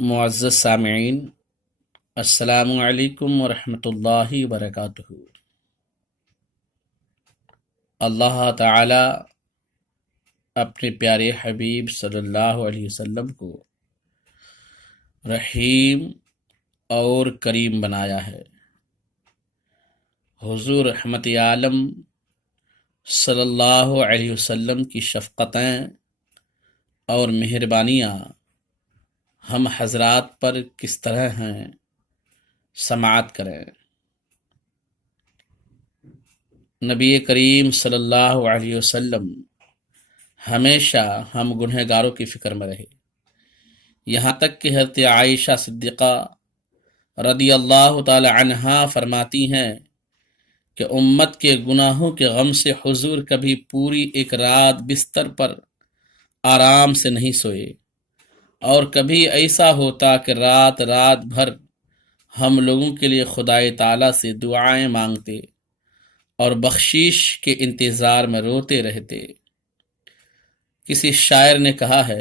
معزز سامعین، السلام علیکم ورحمۃ اللہ وبرکاتہ۔ اللہ تعالی اپنے پیارے حبیب صلی اللہ علیہ وسلم کو رحیم اور کریم بنایا ہے۔ حضور رحمت عالم صلی اللہ علیہ وسلم کی شفقتیں اور مہربانیاں ہم حضرات پر کس طرح ہیں، سماعت کریں۔ نبی کریم صلی اللہ علیہ وسلم ہمیشہ ہم گنہگاروں کی فکر میں رہے، یہاں تک کہ حضرت عائشہ صدیقہ رضی اللہ تعالی عنہا فرماتی ہیں کہ امت کے گناہوں کے غم سے حضور کبھی پوری ایک رات بستر پر آرام سے نہیں سوئے، اور کبھی ایسا ہوتا کہ رات رات بھر ہم لوگوں کے لیے خدائے تعالیٰ سے دعائیں مانگتے اور بخشش کے انتظار میں روتے رہتے۔ کسی شاعر نے کہا ہے،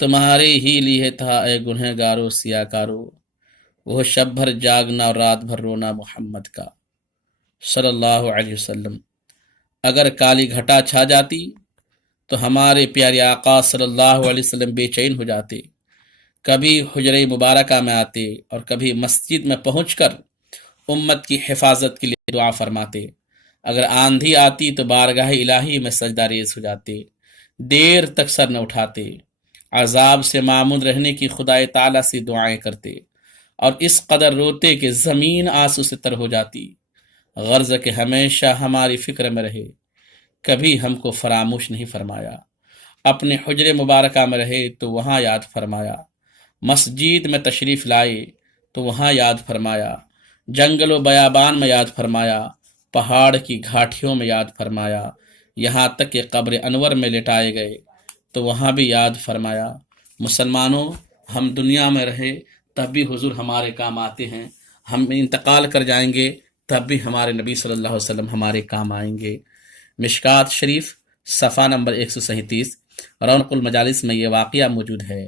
تمہارے ہی لیے تھا اے گنہگارو سیاہ کارو، وہ شب بھر جاگنا اور رات بھر رونا محمد کا صلی اللہ علیہ وسلم۔ اگر کالی گھٹا چھا جاتی تو ہمارے پیارے آقا صلی اللہ علیہ وسلم بے چین ہو جاتے، کبھی حجرہ مبارکہ میں آتے اور کبھی مسجد میں پہنچ کر امت کی حفاظت کے لیے دعا فرماتے۔ اگر آندھی آتی تو بارگاہ الہی میں سجدہ ریز ہو جاتے، دیر تک سر نہ اٹھاتے، عذاب سے معمون رہنے کی خدائے تعالیٰ سے دعائیں کرتے، اور اس قدر روتے کہ زمین آنسو سے تر ہو جاتی۔ غرض کہ ہمیشہ ہماری فکر میں رہے، کبھی ہم کو فراموش نہیں فرمایا۔ اپنے حجر مبارکہ میں رہے تو وہاں یاد فرمایا، مسجد میں تشریف لائے تو وہاں یاد فرمایا، جنگل و بیابان میں یاد فرمایا، پہاڑ کی گھاٹیوں میں یاد فرمایا، یہاں تک کہ قبر انور میں لٹائے گئے تو وہاں بھی یاد فرمایا۔ مسلمانوں، ہم دنیا میں رہے تب بھی حضور ہمارے کام آتے ہیں، ہم انتقال کر جائیں گے تب بھی ہمارے نبی صلی اللہ علیہ وسلم ہمارے کام آئیں گے۔ مشکات شریف صفحہ نمبر 137 رونق المجالس میں یہ واقعہ موجود ہے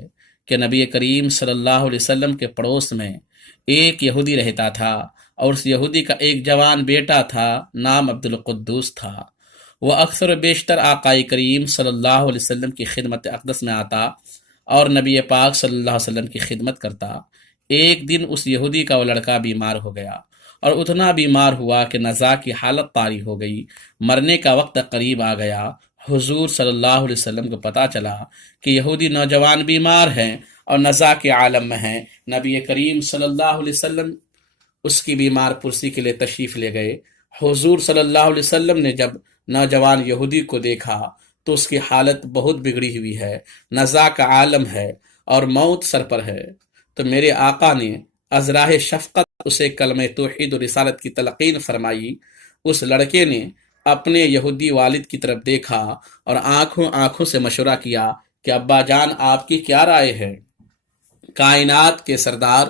کہ نبی کریم صلی اللہ علیہ وسلم کے پڑوس میں ایک یہودی رہتا تھا، اور اس یہودی کا ایک جوان بیٹا تھا، نام عبد القدوس تھا۔ وہ اکثر و بیشتر آقائے کریم صلی اللہ علیہ وسلم کی خدمت اقدس میں آتا اور نبی پاک صلی اللہ علیہ وسلم کی خدمت کرتا۔ ایک دن اس یہودی کا وہ لڑکا بیمار ہو گیا، اور اتنا بیمار ہوا کہ نزا کی حالت طاری ہو گئی، مرنے کا وقت قریب آ گیا۔ حضور صلی اللہ علیہ وسلم کو پتہ چلا کہ یہودی نوجوان بیمار ہیں اور نزا کے عالم میں ہیں۔ نبی کریم صلی اللہ علیہ وسلم اس کی بیمار پرسی کے لیے تشریف لے گئے۔ حضور صلی اللہ علیہ وسلم نے جب نوجوان یہودی کو دیکھا تو اس کی حالت بہت بگڑی ہوئی ہے، نزا کا عالم ہے اور موت سر پر ہے، تو میرے آقا نے از راہ شفقت اسے کلمہ توحید و رسالت کی تلقین فرمائی۔ اس لڑکے نے اپنے یہودی والد کی طرف دیکھا اور آنکھوں سے مشورہ کیا کہ ابا جان، آپ کی کیا رائے ہے؟ کائنات کے سردار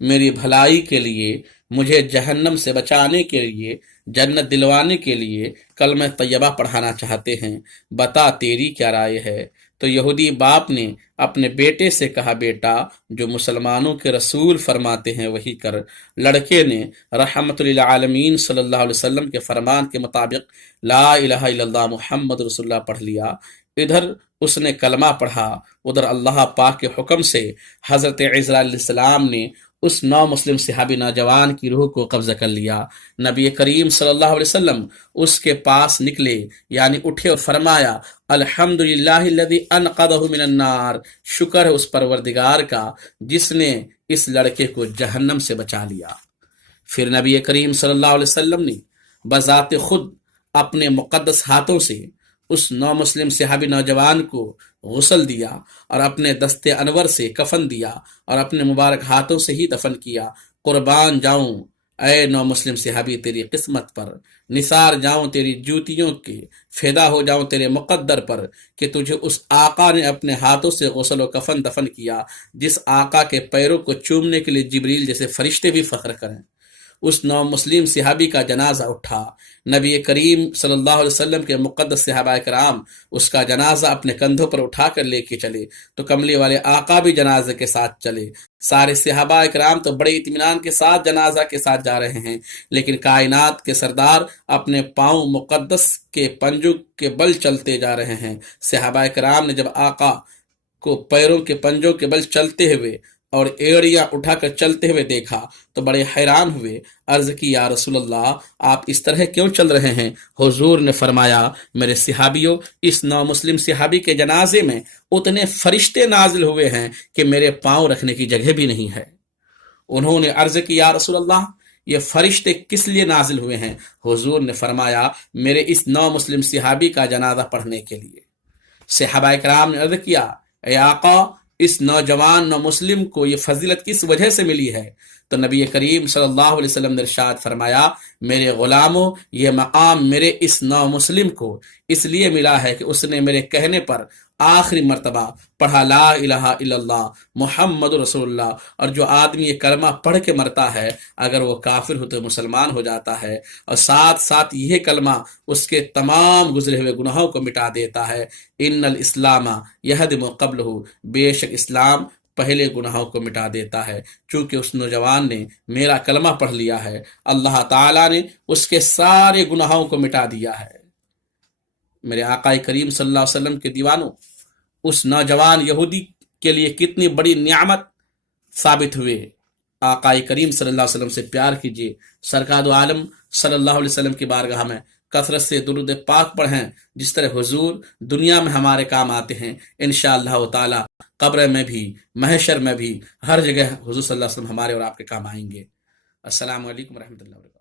میری بھلائی کے لیے، مجھے جہنم سے بچانے کے لیے، جنت دلوانے کے لیے کلمہ طیبہ پڑھانا چاہتے ہیں، بتا تیری کیا رائے ہے؟ تو یہودی باپ نے اپنے بیٹے سے کہا، بیٹا جو مسلمانوں کے رسول فرماتے ہیں وہی کر۔ لڑکے نے رحمت للعالمین صلی اللہ علیہ وسلم کے فرمان کے مطابق لا الہ الا اللہ محمد رسول اللہ پڑھ لیا۔ ادھر اس نے کلمہ پڑھا، ادھر اللہ پاک کے حکم سے حضرت عیسی علیہ السلام نے اس نو مسلم صحابی نوجوان کی روح کو قبضہ کر لیا۔ نبی کریم صلی اللہ علیہ وسلم اس کے پاس نکلے، یعنی اٹھے اور فرمایا، الحمدللہ الذی انقذہ من النار، شکر ہے اس پروردگار کا جس نے اس لڑکے کو جہنم سے بچا لیا۔ پھر نبی کریم صلی اللہ علیہ وسلم نے بذات خود اپنے مقدس ہاتھوں سے اس نو مسلم صحابی نوجوان کو غسل دیا اور اپنے دست انور سے کفن دیا اور اپنے مبارک ہاتھوں سے ہی دفن کیا۔ قربان جاؤں اے نو مسلم صحابی تیری قسمت پر، نثار جاؤں تیری جوتیوں کے، فدا ہو جاؤں تیرے مقدر پر کہ تجھے اس آقا نے اپنے ہاتھوں سے غسل و کفن دفن کیا جس آقا کے پیروں کو چومنے کے لیے جبریل جیسے فرشتے بھی فخر کریں۔ اس نو مسلم صحابی کا جنازہ اٹھا۔ نبی کریم صلی اللہ علیہ وسلم کے مقدس صحابہ کرام اس کا جنازہ اپنے کندھوں پر اٹھا کر لے کے چلے تو کملی والے آقا بھی جنازے کے ساتھ چلے۔ سارے صحابہ کرام تو بڑے اطمینان کے ساتھ جنازہ کے ساتھ جا رہے ہیں، لیکن کائنات کے سردار اپنے پاؤں مقدس کے پنجوں کے بل چلتے جا رہے ہیں۔ صحابہ کرام نے جب آقا کو پیروں کے پنجوں کے بل چلتے ہوئے اور ایڑیاں اٹھا کر چلتے ہوئے دیکھا تو بڑے حیران ہوئے۔ عرض کی یا رسول اللہ، آپ اس طرح کیوں چل رہے ہیں؟ حضور نے فرمایا میرے صحابیوں، اس نو مسلم صحابی کے جنازے میں اتنے فرشتے نازل ہوئے ہیں کہ میرے پاؤں رکھنے کی جگہ بھی نہیں ہے۔ انہوں نے عرض کی یا رسول اللہ، یہ فرشتے کس لیے نازل ہوئے ہیں؟ حضور نے فرمایا میرے اس نو مسلم صحابی کا جنازہ پڑھنے کے لیے۔ صحابہ کرام نے عرض کیا اے آقا، اس نوجوان نو مسلم کو یہ فضیلت کس وجہ سے ملی ہے؟ تو نبی کریم صلی اللہ علیہ وسلم نے ارشاد فرمایا میرے غلاموں، یہ مقام میرے اس نو مسلم کو اس لیے ملا ہے کہ اس نے میرے کہنے پر آخری مرتبہ پڑھا لا الہ الا اللہ محمد رسول اللہ، اور جو آدمی یہ کلمہ پڑھ کے مرتا ہے اگر وہ کافر ہو تو مسلمان ہو جاتا ہے، اور ساتھ ساتھ یہ کلمہ اس کے تمام گزرے ہوئے گناہوں کو مٹا دیتا ہے۔ ان الاسلام یہدم قبلہ، بے شک اسلام پہلے گناہوں کو مٹا دیتا ہے۔ چونکہ اس نوجوان نے میرا کلمہ پڑھ لیا ہے، اللہ تعالیٰ نے اس کے سارے گناہوں کو مٹا دیا ہے۔ میرے آقا کریم صلی اللہ علیہ وسلم کے دیوانوں، اس نوجوان یہودی کے لیے کتنی بڑی نعمت ثابت ہوئے۔ آقا کریم صلی اللہ علیہ وسلم سے پیار کیجیے، سرکار دو عالم صلی اللہ علیہ وسلم کی بارگاہ میں کثرت سے درود پاک پڑھیں، جس طرح حضور دنیا میں ہمارے کام آتے ہیں انشاءاللہ تعالی قبر میں بھی، محشر میں بھی، ہر جگہ حضور صلی اللہ علیہ وسلم ہمارے اور آپ کے کام آئیں گے۔ السلام علیکم ورحمۃ اللہ وبرکاتہ۔